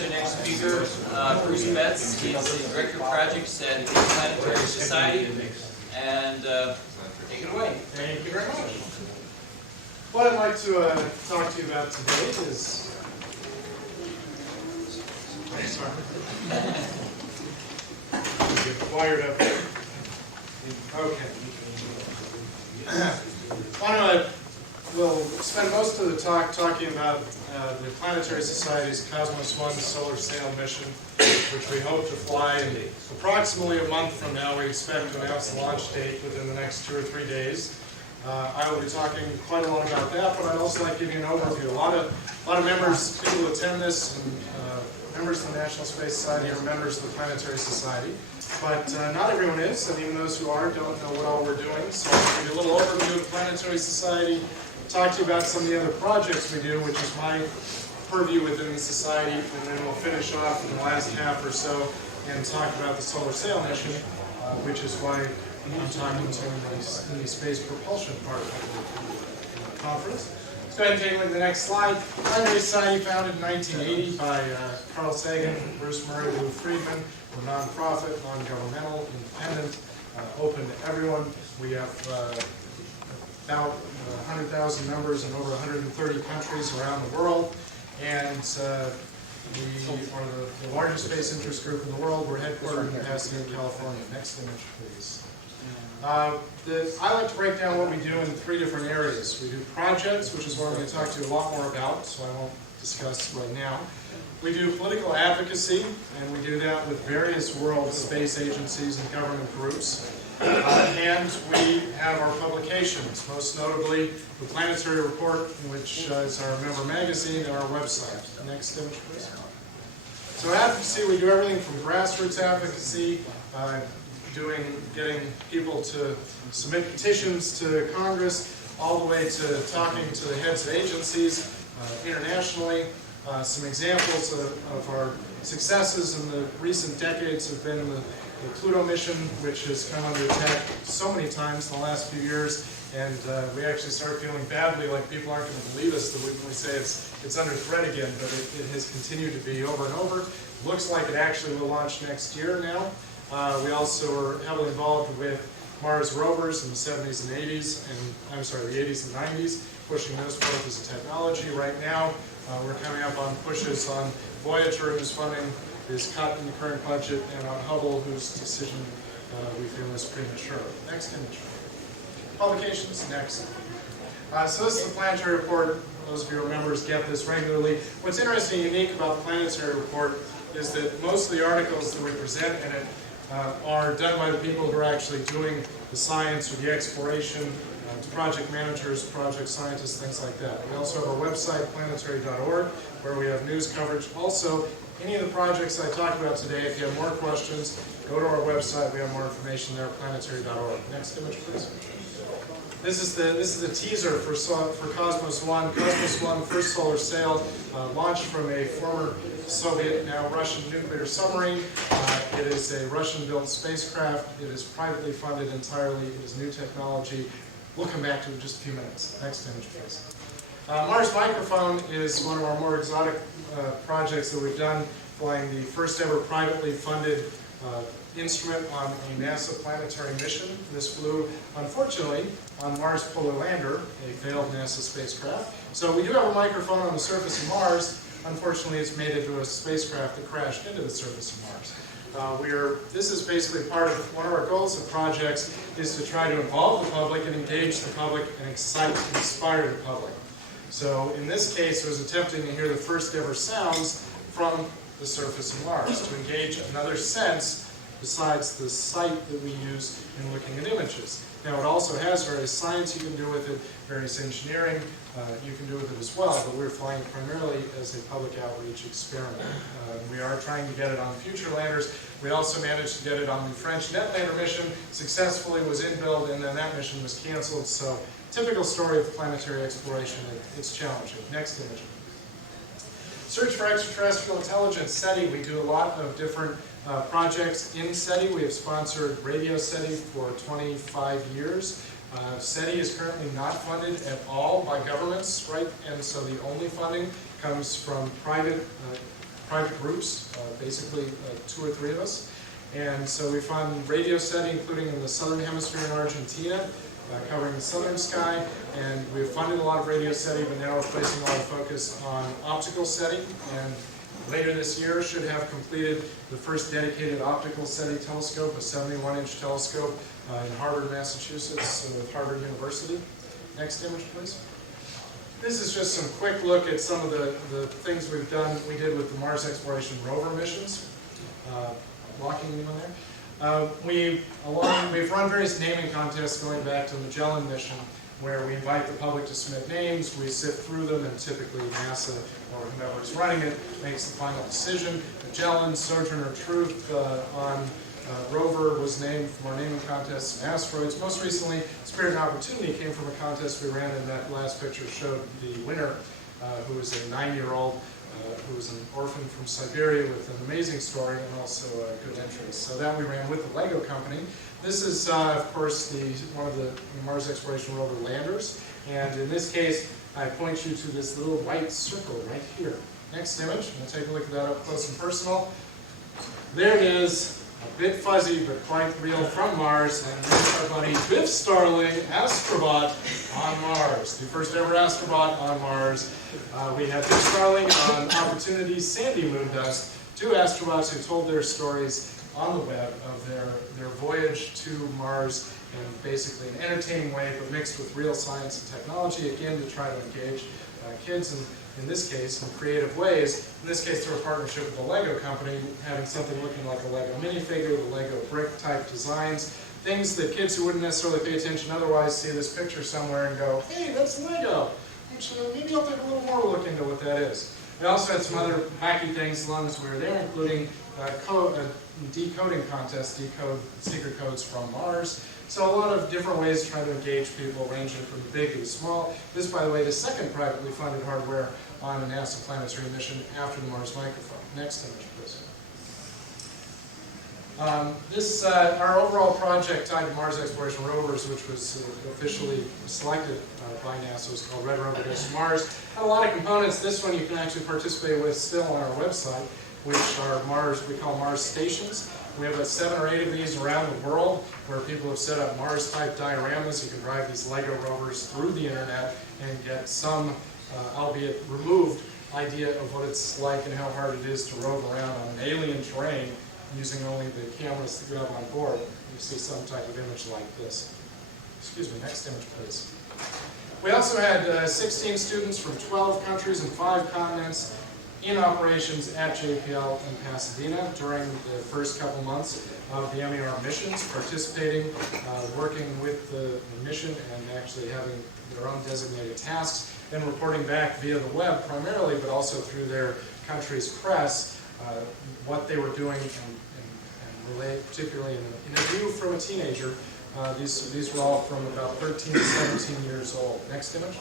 introduce our next speaker, Bruce Betts. He's the Director of Projects at the Planetary Society. And take it away. Thank you very much. What I'd like to talk to you about today is... Sorry. Get wired up. Okay. We'll spend most of the talk talking about the Planetary Society's Cosmos 1 solar sail mission, which we hope to fly in approximately a month from now. We expect to announce the launch date within the next 2 or 3 days. I will be talking quite a lot about that, but I'd also like to give you an overview. A lot of members, people who attend this, and members of the National Space Society are members of the Planetary Society. But not everyone is, and even those who are don't know what all we're doing. So I'll give you a little overview of the Planetary Society, talk to you about some of the other projects we do, which is my purview within the Society, and then we'll finish off in the last half or so and talk about the solar sail mission, which is why I'm talking to in the space propulsion part of the conference. Let's go ahead and take a look at the next slide. Planetary Society founded in 1980 by Carl Sagan, Bruce Murray, Lou Friedman. We're non-profit, non-governmental, independent, open to everyone. We have about 100,000 members in over 130 countries around the world, and we are the largest space interest group in the world. We're headquartered in Pasadena, California. Next image, please. I like to break down what we do in 3 different areas. We do projects, which is what I'm going to talk to you a lot more about, so I won't discuss right now. We do political advocacy, and we do that with various world space agencies and government groups. And we have our publications, most notably the Planetary Report, which is our member magazine, and our website. Next image, please. So advocacy, we do everything from grassroots advocacy, getting people to submit petitions to Congress, all the way to talking to the heads of agencies internationally. Some examples of our successes in the recent decades have been the Pluto mission, which has come under attack so many times in the last few years, and we actually start feeling badly, like people aren't going to believe us when we say it's under threat again, but it has continued to be over and over. Looks like it actually will launch next year now. We also are heavily involved with Mars rovers in the 70s and 80s, and the 80s and 90s, pushing those forth as a technology. Right now, we're coming up on pushes on Voyager, whose funding is cut in the current budget, and on Hubble, whose decision we feel is premature. Next image. Publications, next. So this is the Planetary Report. Those of you who are members get this regularly. What's interesting and unique about the Planetary Report is that most of the articles that we present in it are done by the people who are actually doing the science or the exploration, project managers, project scientists, things like that. We also have our website, planetary.org, where we have news coverage. Also, any of the projects I talked about today, if you have more questions, go to our website. We have more information there, planetary.org. Next image, please. This is the teaser for Cosmos 1. Cosmos 1, first solar sail, launched from a former Soviet, now Russian nuclear submarine. It is a Russian-built spacecraft. It is privately funded entirely. It is new technology. We'll come back to it in just a few minutes. Next image, please. Mars Microphone is one of our more exotic projects that we've done, flying the first ever privately funded instrument on a NASA planetary mission. This flew, unfortunately, on Mars Polar Lander, a failed NASA spacecraft. So we do have a microphone on the surface of Mars. Unfortunately, it's made it to a spacecraft that crashed into the surface of Mars. This is basically part of one of our goals of projects is to try to involve the public and engage the public and excite and inspire the public. So in this case, it was attempting to hear the first ever sounds from the surface of Mars to engage another sense besides the sight that we use in looking at images. Now it also has various science you can do with it, various engineering you can do with it as well, but we're flying it primarily as a public outreach experiment. We are trying to get it on future landers. We also managed to get it on the French Netlander mission, successfully was in build, and then that mission was canceled. So typical story of planetary exploration, it's challenging. Next image. Search for extraterrestrial intelligence, SETI. We do a lot of different projects in SETI. We have sponsored Radio SETI for 25 years. SETI is currently not funded at all by governments, right? And so the only funding comes from private private groups, basically 2 or 3 of us. And so we fund radio SETI, including in the southern hemisphere in Argentina, covering the southern sky. And we've funded a lot of radio SETI, but now we're placing a lot of focus on optical SETI. And later this year should have completed the first dedicated optical SETI telescope, a 71-inch telescope in Harvard, Massachusetts, with Harvard University. Next image, please. This is just some quick look at some of the things we did with the Mars Exploration Rover missions. Walking anyone there? We've run various naming contests going back to the Magellan mission, where we invite the public to submit names, we sift through them, and typically NASA or whoever is running it makes the final decision. Magellan, Sojourner Truth on Rover was named from our naming contests and asteroids. Most recently, Spirit and Opportunity came from a contest we ran, and that last picture showed the winner, who was a 9-year-old who was an orphan from Siberia with an amazing story and also a good entries. So that we ran with the Lego company. This is, of course, one of the Mars Exploration Rover landers. And in this case, I point you to this little white circle right here. Next image. We'll take a look at that up close and personal. There it is. A bit fuzzy, but quite real from Mars, and here's our buddy Biff Starling, Astrobot on Mars. The first ever Astrobot on Mars. We had Biff Starling on Opportunity's Sandy Moon Dust, 2 astrobots who told their stories on the web of their voyage to Mars in basically an entertaining way, but mixed with real science and technology, again, to try to engage kids in this case, in creative ways. In this case, through a partnership with the Lego company, having something looking like a Lego minifigure, the Lego brick-type designs, things that kids who wouldn't necessarily pay attention otherwise see this picture somewhere and go, hey, that's Lego. Actually, maybe I'll take a little more look into what that is. We also had some other wacky things as long as we were there, including decoding contests, decode secret codes from Mars. So a lot of different ways to try to engage people, ranging from big to small. This, by the way, the second privately funded hardware on a NASA Planetary mission after the Mars microphone. Next image, please. Our overall project tied to Mars Exploration Rovers, which was officially selected by NASA, was called Red Rover Goes to Mars. Had a lot of components. This one you can actually participate with still on our website, which are we call Mars stations. We have 7 or 8 of these around the world where people have set up Mars-type dioramas. You can drive these Lego rovers through the internet and get some, albeit removed, idea of what it's like and how hard it is to rove around on an alien terrain using only the cameras that you have on board. You see some type of image like this. Excuse me, next image, please. We also had 16 students from 12 countries and 5 continents in operations at JPL in Pasadena during the first couple months of the MER missions, participating, working with the mission and actually having their own designated tasks, and reporting back via the web primarily, but also through their country's press, what they were doing and relate, particularly in a view from a teenager. These were all from about 13 to 17 years old. Next image.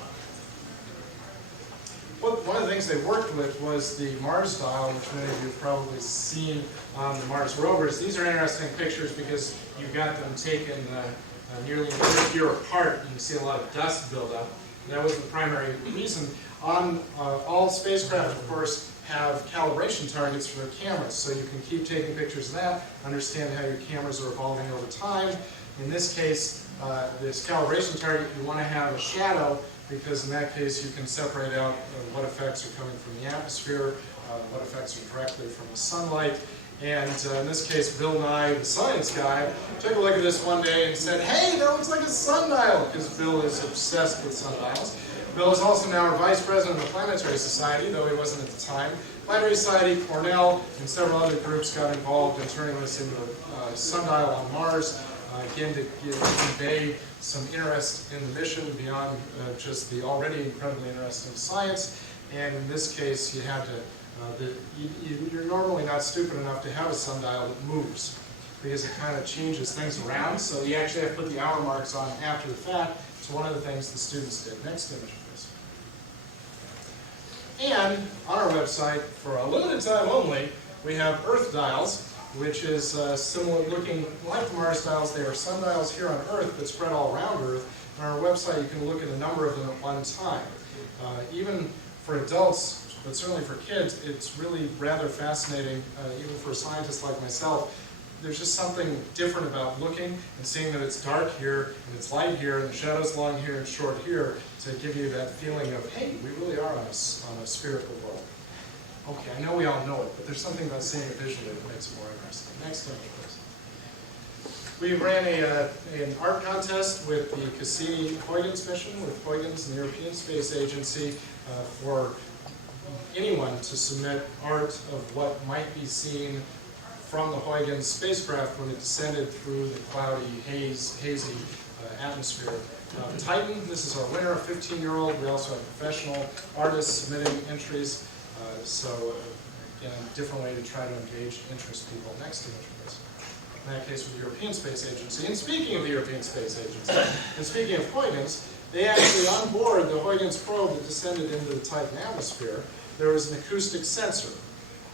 One of the things they worked with was the Mars dial, which many of you have probably seen on the Mars rovers. These are interesting pictures because you got them taken nearly a year apart. You can see a lot of dust build up. That was the primary reason. All spacecraft, of course, have calibration targets for their cameras, so you can keep taking pictures of that, understand how your cameras are evolving over time. In this case, this calibration target, you want to have a shadow, because in that case you can separate out what effects are coming from the atmosphere, what effects are directly from the sunlight. And in this case, Bill Nye, the science guy, took a look at this one day and said, hey, that looks like a sundial, because Bill is obsessed with sundials. Bill is also now our vice president of the Planetary Society, though he wasn't at the time. Planetary Society, Cornell, and several other groups got involved in turning this into a sundial on Mars, again to convey some interest in the mission beyond just the already incredibly interesting science. And in this case, you had to, you're normally not stupid enough to have a sundial that moves, because it kind of changes things around. So you actually have to put the hour marks on after the fact. It's one of the things the students did. Next image, please. And on our website, for a limited time only, we have Earth dials, which is similar looking like the Mars dials. They are sundials here on Earth, but spread all around Earth. On our website, you can look at a number of them at one time. Even for adults, but certainly for kids, it's really rather fascinating, even for a scientist like myself. There's just something different about looking and seeing that it's dark here, and it's light here, and the shadow's long here and short here, to give you that feeling of, hey, we really are on a spherical world. Okay, I know we all know it, but there's something about seeing it visually that makes it more interesting. Next image, please. We ran an art contest with the Cassini-Huygens mission, with Huygens and the European Space Agency, for anyone to submit art of what might be seen from the Huygens spacecraft when it descended through the cloudy, hazy atmosphere. Titan, this is our winner, a 15-year-old. We also have professional artists submitting entries. So, again, a different way to try to engage interest people. Next image, please. In that case, with the European Space Agency. And speaking of the European Space Agency, and speaking of Huygens, they actually, on board the Huygens probe that descended into the Titan atmosphere, there was an acoustic sensor,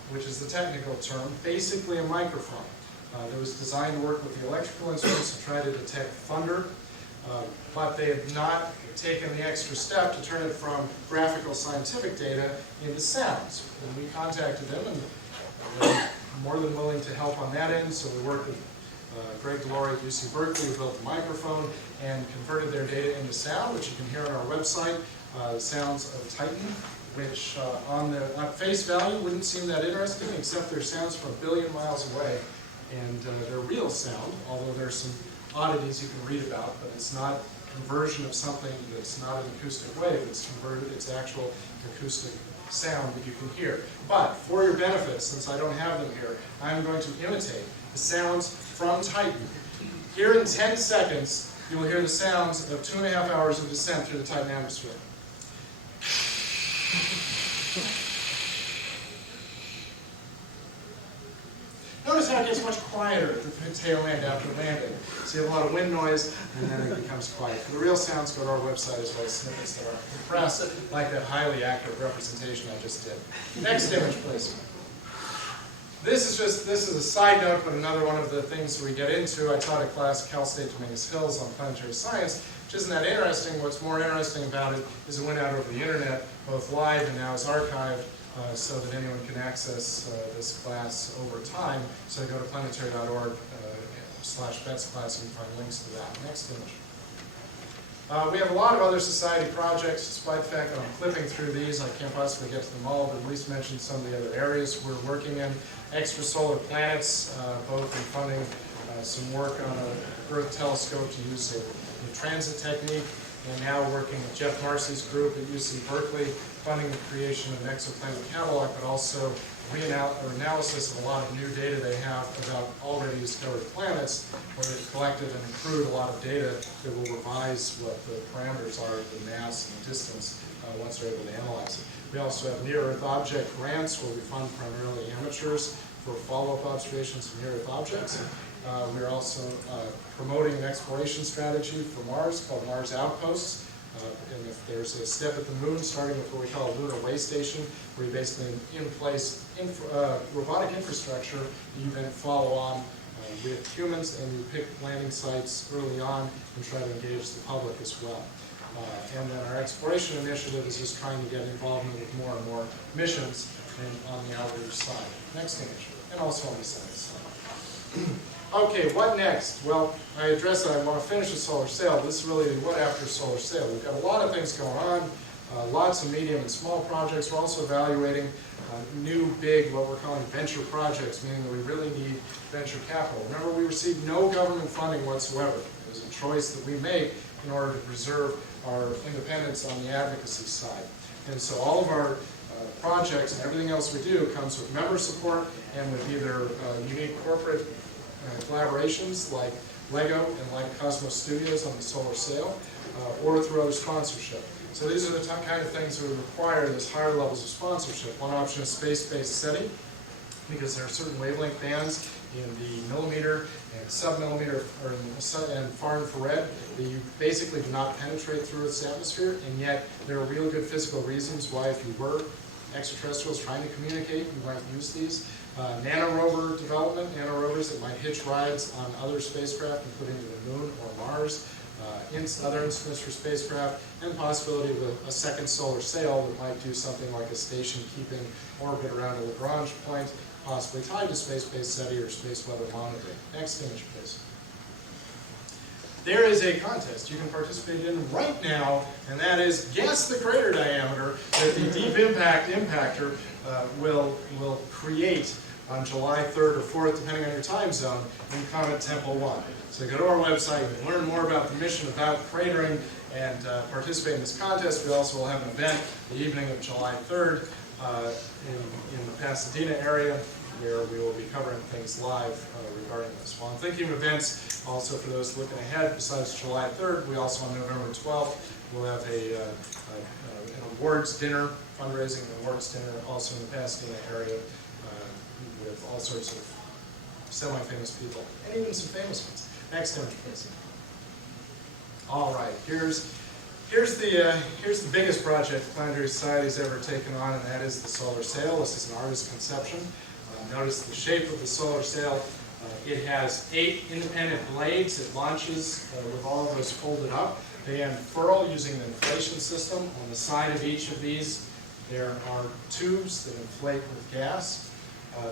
which is the technical term, basically a microphone. That was designed to work with the electrical instruments to try to detect thunder, but they have not taken the extra step to turn it from graphical scientific data into sounds. And we contacted them, and they're more than willing to help on that end, so we worked with Greg Delory at UC Berkeley, who built the microphone and converted their data into sound, which you can hear on our website, the sounds of Titan, which on face value wouldn't seem that interesting, except they're sounds from 1 billion miles away, and they're real sound, although there's some oddities you can read about, but it's not conversion of something that's not an acoustic wave, it's actual acoustic sound that you can hear. But for your benefit, since I don't have them here, I'm going to imitate the sounds from Titan. Here in 10 seconds, you will hear the sounds of 2.5 hours of descent through the Titan atmosphere. Notice how it gets much quieter at the tail end after landing. So you have a lot of wind noise, and then it becomes quiet. For the real sounds, go to our website as well as snippets that are compressed, like that highly accurate representation I just did. Next image, please. This is a side note, but another one of the things we get into. I taught a class at Cal State Dominguez Hills on planetary science, which isn't that interesting. What's more interesting about it is it went out over the internet, both live and now is archived, so that anyone can access this class over time. So go to planetary.org/Bet's class and you can find links to that. Next image. We have a lot of other society projects, despite the fact that I'm clipping through these. I can't possibly get to them all, but at least mention some of the other areas we're working in. Extrasolar planets, both in funding some work on an Earth telescope to use the transit technique, and now working with Jeff Marcy's group at UC Berkeley, funding the creation of an exoplanet catalog, but also analysis of a lot of new data they have about already discovered planets, where they've collected and accrued a lot of data that will revise what the parameters are of the mass and distance once they're able to analyze it. We also have near-Earth object grants, where we fund primarily amateurs for follow-up observations of near-Earth objects. We're also promoting an exploration strategy for Mars called Mars Outposts. And if there's a step at the moon, starting with what we call a lunar way station, where you basically in place robotic infrastructure that you then follow on with humans, and you pick landing sites early on and try to engage the public as well. And then our exploration initiative is just trying to get involvement with more and more missions and on the outreach side. Next image, and also on the science side. Okay, what next? Well, I addressed that. I want to finish the solar sail. This is really what after solar sail. We've got a lot of things going on, lots of medium and small projects. We're also evaluating new, big, what we're calling venture projects, meaning that we really need venture capital. Remember, we received no government funding whatsoever. It was a choice that we made in order to preserve our independence on the advocacy side. And so all of our projects and everything else we do comes with member support and with either unique corporate collaborations like LEGO and like Cosmos Studios on the solar sail, or through other sponsorship. So these are the kind of things that would require those higher levels of sponsorship. One option is space-based SETI, because there are certain wavelength bands in the millimeter and sub-millimeter and far infrared that you basically do not penetrate through its atmosphere, and yet there are real good physical reasons why, if you were extraterrestrials trying to communicate, you might use these. Nanorover development, nanorovers that might hitch rides on other spacecraft, including to the moon or Mars. other instruments for spacecraft, and the possibility of a second solar sail that might do something like a station keeping orbit around a Lagrange point, possibly tied to space-based SETI or space weather monitoring. Next image, please. There is a contest you can participate in right now, and that is guess the crater diameter that the Deep Impact Impactor will create on July 3rd or 4th, depending on your time zone, in Comet Temple 1. So go to our website and learn more about the mission, about cratering, and participate in this contest. We also will have an event the evening of July 3rd in the Pasadena area, where we will be covering things live regarding this. While I'm thinking of events, also for those looking ahead, besides July 3rd, we also on November 12th will have an awards dinner, fundraising awards dinner, also in the Pasadena area, with all sorts of semi-famous people, and even some famous ones. Next image, please. All right, here's the biggest project the Planetary Society has ever taken on, and that is the solar sail. This is an artist's conception. Notice the shape of the solar sail. It has 8 independent blades. It launches with all of those folded up. They unfurl using the inflation system. On the side of each of these, there are tubes that inflate with gas.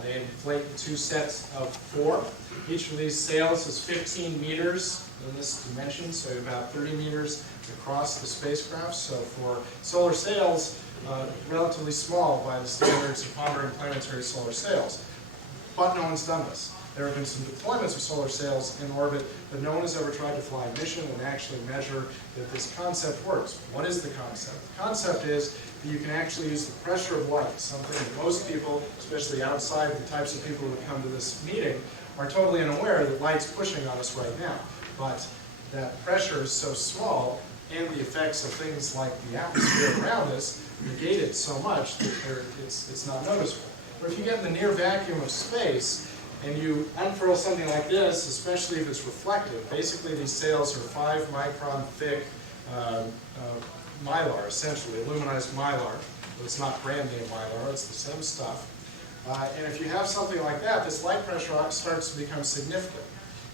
They inflate in 2 sets of 4. Each of these sails is 15 meters in this dimension, so about 30 meters across the spacecraft. So for solar sails, relatively small by the standards of pondering planetary solar sails. But no one's done this. There have been some deployments of solar sails in orbit, but no one has ever tried to fly a mission and actually measure that this concept works. What is the concept? The concept is that you can actually use the pressure of light, something that most people, especially outside the types of people who come to this meeting, are totally unaware that light's pushing on us right now. But that pressure is so small, and the effects of things like the atmosphere around us negate it so much that it's not noticeable. But if you get in the near vacuum of space, and you unfurl something like this, especially if it's reflective, basically these sails are 5-micron thick mylar, essentially, aluminized mylar. But it's not brand name mylar, it's the same stuff. And if you have something like that, this light pressure starts to become significant.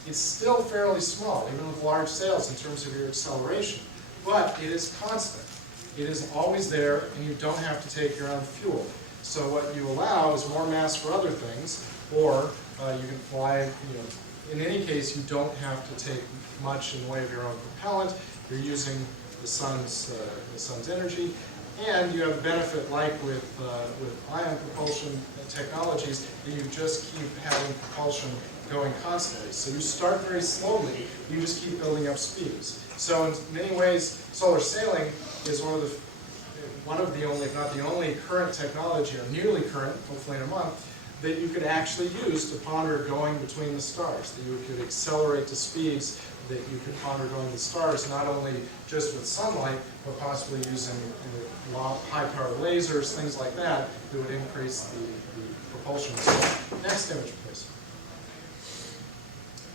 It's still fairly small, even with large sails in terms of your acceleration, but it is constant. It is always there, and you don't have to take your own fuel. So what you allow is more mass for other things, or you can fly, in any case, you don't have to take much in the way of your own propellant. You're using the sun's energy, and you have a benefit like with ion propulsion technologies that you just keep having propulsion going constantly. So you start very slowly, you just keep building up speeds. So in many ways, solar sailing is one of the only, if not the only, current technology, or nearly current, hopefully in a month, that you could actually use to ponder going between the stars, that you could accelerate to speeds that you could ponder going to the stars, not only just with sunlight, but possibly using high-powered lasers, things like that would increase the propulsion. So, next image, please.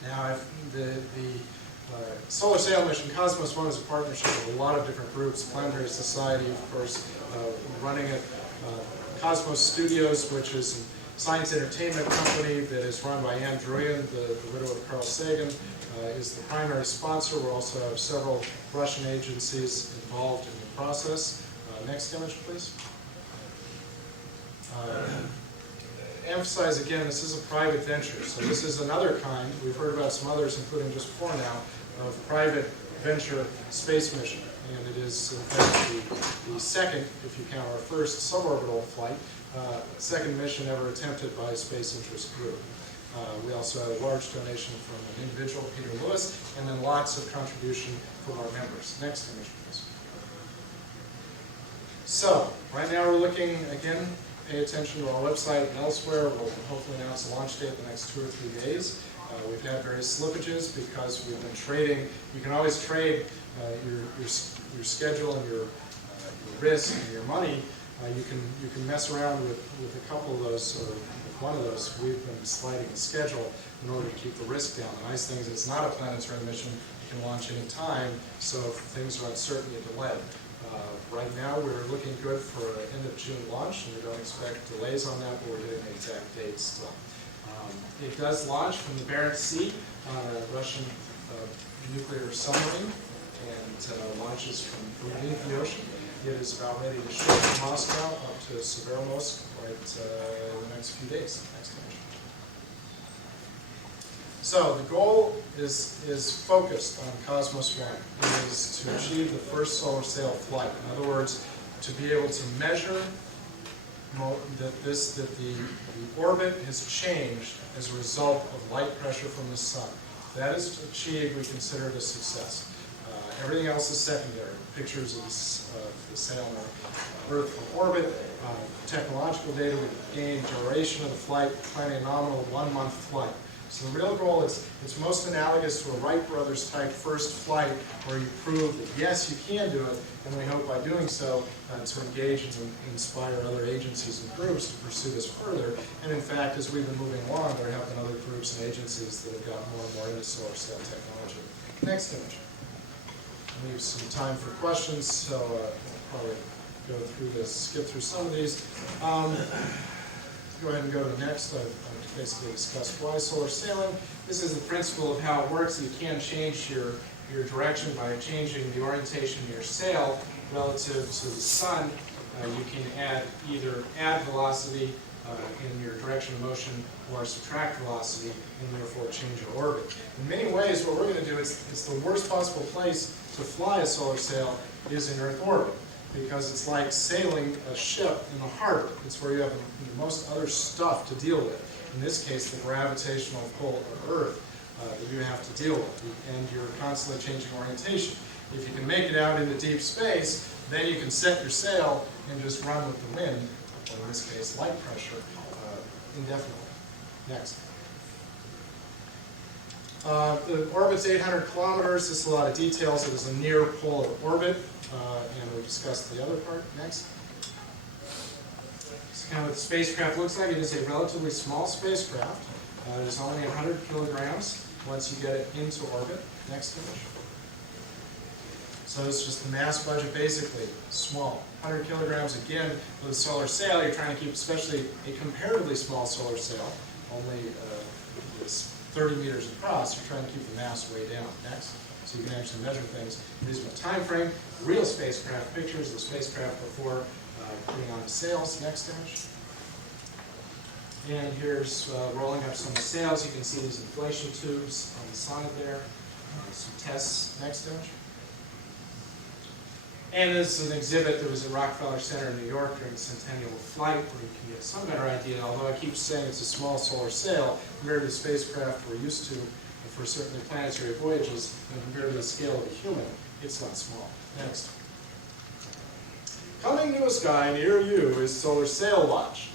Now, the Solar Sail mission, Cosmos 1, is a partnership with a lot of different groups. Planetary Society, of course, running it. Cosmos Studios, which is a science entertainment company that is run by Anne Druyan, the widow of Carl Sagan, is the primary sponsor. We also have several Russian agencies involved in the process. Next image, please. Emphasize again, this is a private venture, so this is another kind. We've heard about some others, including just 4 now, of private venture space mission. And it is, in fact, the second, if you count our first suborbital flight, second mission ever attempted by a space interest group. We also had a large donation from an individual, Peter Lewis, and then lots of contribution from our members. Next image, please. So, right now we're looking, again, pay attention to our website and elsewhere. We'll hopefully announce a launch date in the next 2 or 3 days. We've had various slippages because we've been trading. You can always trade your schedule and your risk and your money. You can mess around with a couple of those, or with one of those. We've been sliding the schedule in order to keep the risk down. The nice thing is it's not a planetary mission. You can launch any time, so if things are uncertain, you delay. Right now, we're looking good for an end of June launch, and we don't expect delays on that, but we're getting the exact dates still. It does launch from the Barents Sea on a Russian nuclear submarine. and launches from beneath the ocean. It is about ready to ship from Moscow up to Severomorsk right in the next few days. Next image. So the goal is focused on Cosmos 1. It is to achieve the first solar sail flight. In other words, to be able to measure that the orbit has changed as a result of light pressure from the sun. If that is achieved, we consider it a success. Everything else is secondary. Pictures of the sail on Earth from orbit, technological data we've gained, duration of the flight, planning a nominal 1-month flight. So the real goal is, it's most analogous to a Wright brothers type first flight where you prove that yes, you can do it, and we hope by doing so to engage and inspire other agencies and groups to pursue this further. And in fact, as we've been moving along, there have been other groups and agencies that have gotten more and more into solar sail technology. Next image. I'll leave some time for questions, so I'll probably go through this, skip through some of these. Go ahead and go to next. I've basically discussed why solar sailing. This is the principle of how it works. You can change your direction by changing the orientation of your sail relative to the sun. You can either add velocity in your direction of motion or subtract velocity and therefore change your orbit. In many ways, what we're going to do is, it's the worst possible place to fly a solar sail is in Earth orbit, because it's like sailing a ship in the harbor. It's where you have the most other stuff to deal with. In this case, the gravitational pull of Earth that you have to deal with, and you're constantly changing orientation. If you can make it out into deep space, then you can set your sail and just run with the wind, or in this case, light pressure, indefinitely. Next. The orbit's 800 kilometers. This is a lot of details. It is a near polar orbit, and we'll discuss the other part next. This is kind of what the spacecraft looks like. It is a relatively small spacecraft. It is only 100 kilograms once you get it into orbit. Next image. So it's just the mass budget, basically small. 100 kilograms again with a solar sail. You're trying to keep, especially a comparatively small solar sail, only this 30 meters across. You're trying to keep the mass way down. Next, so you can actually measure things. Reasonable time frame. Real spacecraft pictures of the spacecraft before putting on the sails. Next image. And here's rolling up some of the sails. You can see these inflation tubes on the side there. Some tests. Next image. And this is an exhibit that was at Rockefeller Center in New York during the Centennial Flight, where you can get some better idea, although I keep saying it's a small solar sail compared to the spacecraft we're used to for certainly planetary voyages, and compared to the scale of a human, it's not small. Next. Coming to a sky near you is Solar Sail Watch.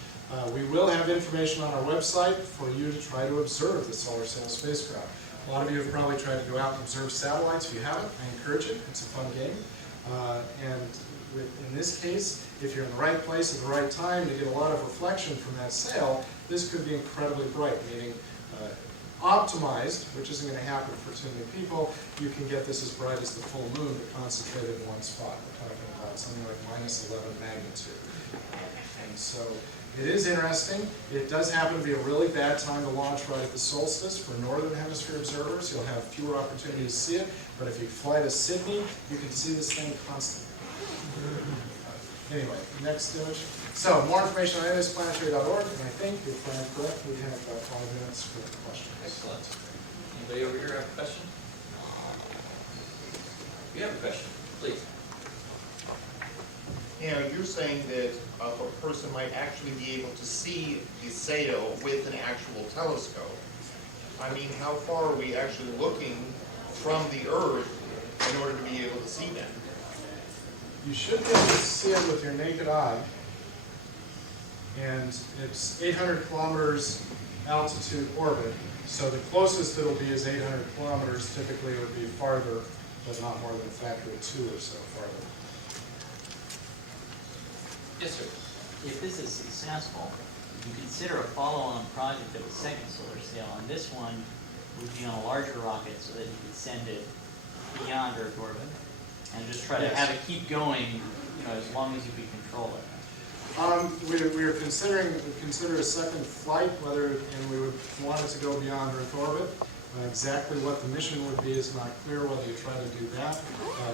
We will have information on our website for you to try to observe the solar sail spacecraft. A lot of you have probably tried to go out and observe satellites. If you haven't, I encourage it. It's a fun game. In this case, if you're in the right place at the right time to get a lot of reflection from that sail, this could be incredibly bright, meaning optimized, which isn't going to happen for too many people. You can get this as bright as the full moon, but concentrated in one spot. We're talking about something like -11 magnitude. And so it is interesting. It does happen to be a really bad time to launch right at the solstice. For Northern Hemisphere observers, you'll have fewer opportunities to see it. But if you fly to Sydney, you can see this thing constantly. Anyway, next image. So, more information on ISDC.org, and I think, if I'm correct, we have about 5 minutes for questions. Excellent. Anybody over here have a question? If you have a question, please. Now, you're saying that a person might actually be able to see the sail with an actual telescope. I mean, how far are we actually looking from the Earth in order to be able to see them? You should be able to see it with your naked eye. And it's 800 kilometers altitude orbit. So the closest it'll be is 800 kilometers. Typically it would be farther, but not more than a factor of 2 or so farther. Yes, sir. If this is successful, you consider a follow-on project of a second solar sail, and this one would be on a larger rocket so that you could send it beyond Earth orbit and just try to have it keep going, as long as you can control it. We are consider a second flight, and we would want it to go beyond Earth orbit. Exactly what the mission would be is not clear, whether you try to do that.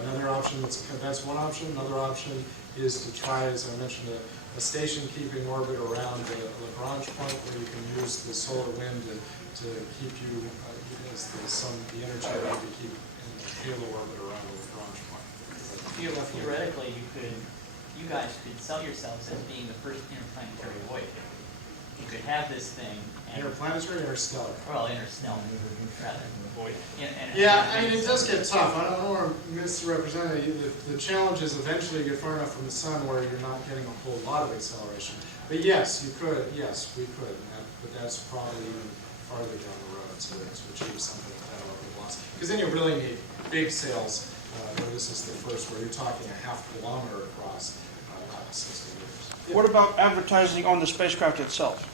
Another option, that's one option. Another option is to try, as I mentioned, a station-keeping orbit around Lagrange point, where you can use the solar wind to keep you, the energy to keep in the halo orbit around the Lagrange point. Theoretically, you guys could sell yourselves as being the first interplanetary voyage. You could have this thing and, Interplanetary or stellar? well, interstellar, rather. Yeah, I mean, it does get tough. I don't want to misrepresent it. The challenge is eventually you get far enough from the sun where you're not getting a whole lot of acceleration. But yes, you could. Yes, we could. But that's probably even farther down the road to achieve something like that over the velocity. Because then you really need big sails. Where this is the first, where you're talking a half kilometer across, not 60 meters. What about advertising on the spacecraft itself?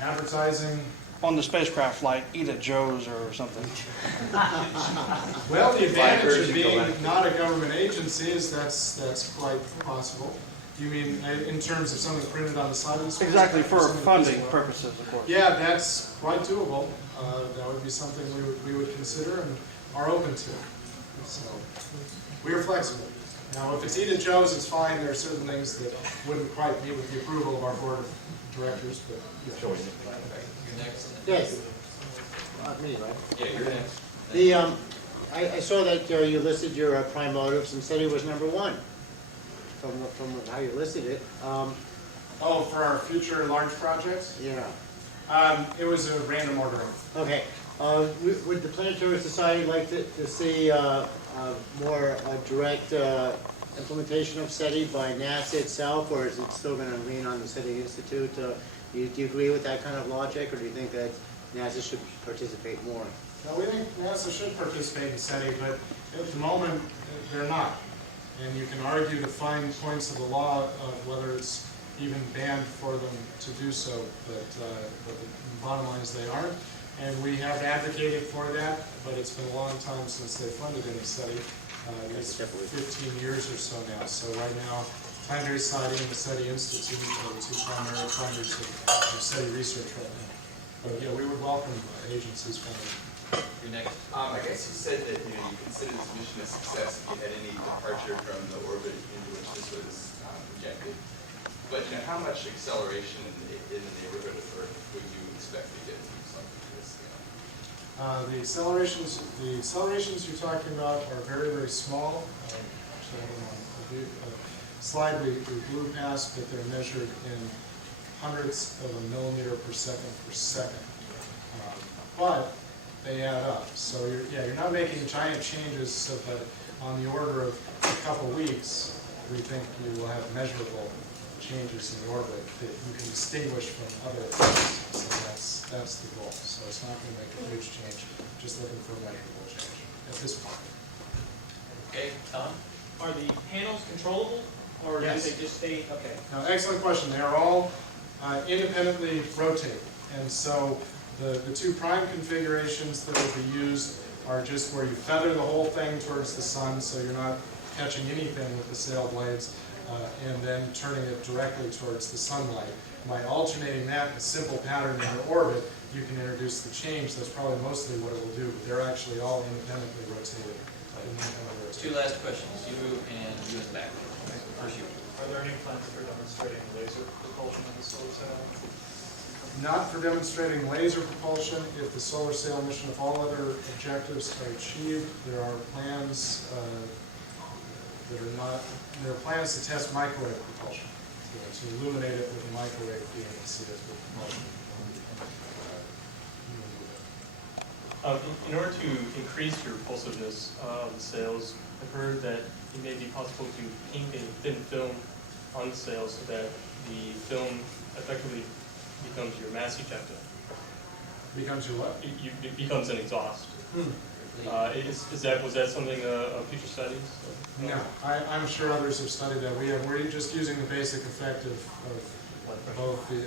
Advertising. On the spacecraft, like Eat at Joe's or something? Well, the advantage of being not a government agency is that's quite possible. You mean in terms of something printed on the side of the screen? Exactly, for funding purposes, of course. Yeah, that's quite doable. That would be something we would consider and are open to. So we are flexible. Now, if it's Eat at Joe's, it's fine. There are certain things that wouldn't quite meet with the approval of our board of directors, but yeah. You're next. Yes. Me, right? Yeah, you're next. The, I saw that you listed your prime motives and said it was number one from how you listed it. Oh, for our future large projects? Yeah. It was a random ordering. Okay. Would the Planetary Society like to see more direct implementation of SETI by NASA itself, or is it still going to lean on the SETI Institute? Do you agree with that kind of logic, or do you think that NASA should participate more? No, we think NASA should participate in SETI, but at the moment, they're not. And you can argue to find points of the law of whether it's even banned for them to do so, but the bottom line is they aren't. And we have advocated for that, but it's been a long time since they funded any SETI. It's 15 years or so now. So right now, Planetary Society and the SETI Institute are the two primary funders of SETI research right now. But yeah, we would welcome agencies funding. You're next. I guess you said that you considered this mission a success if you had any departure from the orbit into which this was projected. But how much acceleration in the neighborhood of Earth would you expect to get from something to this scale? The accelerations you're talking about are very, very small. Actually, on the slide we blew past, but they're measured in hundredths of a millimeter per second. But they add up. So you're not making giant changes, so that on the order of a couple weeks, we think you will have measurable changes in the orbit that you can distinguish from other things. So that's the goal. So it's not going to make a huge change, just looking for a measurable change at this point. Okay, Tom? Are the panels controllable, or Yes. do they just stay, okay? Now, excellent question. They are all independently rotated. And so the two prime configurations that will be used are just where you feather the whole thing towards the sun, so you're not catching anything with the sail blades, and then turning it directly towards the sunlight. By alternating that in a simple pattern in your orbit, you can introduce the change. That's probably mostly what it will do, but they're actually all independently rotated. Two last questions. You and you in the back. First you. Are there any plans for demonstrating laser propulsion of the solar sail? Not for demonstrating laser propulsion. If the solar sail mission, if all other objectives are achieved, there are plans there are plans to test microwave propulsion, to illuminate it with a microwave beam and see it with propulsion. In order to increase your repulsiveness of the sails, I've heard that it may be possible to paint a thin film on the sails so that the film effectively becomes your mass ejector. Becomes your what? It becomes an exhaust. Was that something of future studies? No, I'm sure others have studied that. We're just using the basic effect of both the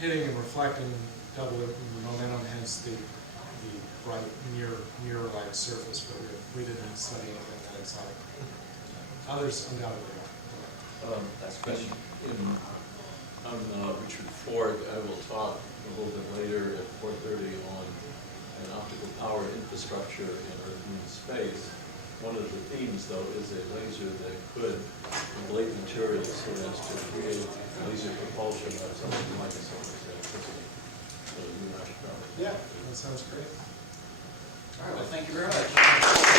hitting and reflecting double momentum, hence the bright mirror-like surface, but we didn't study anything that exotic. Others undoubtedly are. Last question. I'm Richard Ford. I will talk a little bit later at 4:30 on an optical infrastructure in Earth, Moon, space. One of the themes, though, is a laser that could ablate materials so as to create laser propulsion of something like a solar cell system. So you should probably. Yeah, that sounds great. All right, well, thank you very much.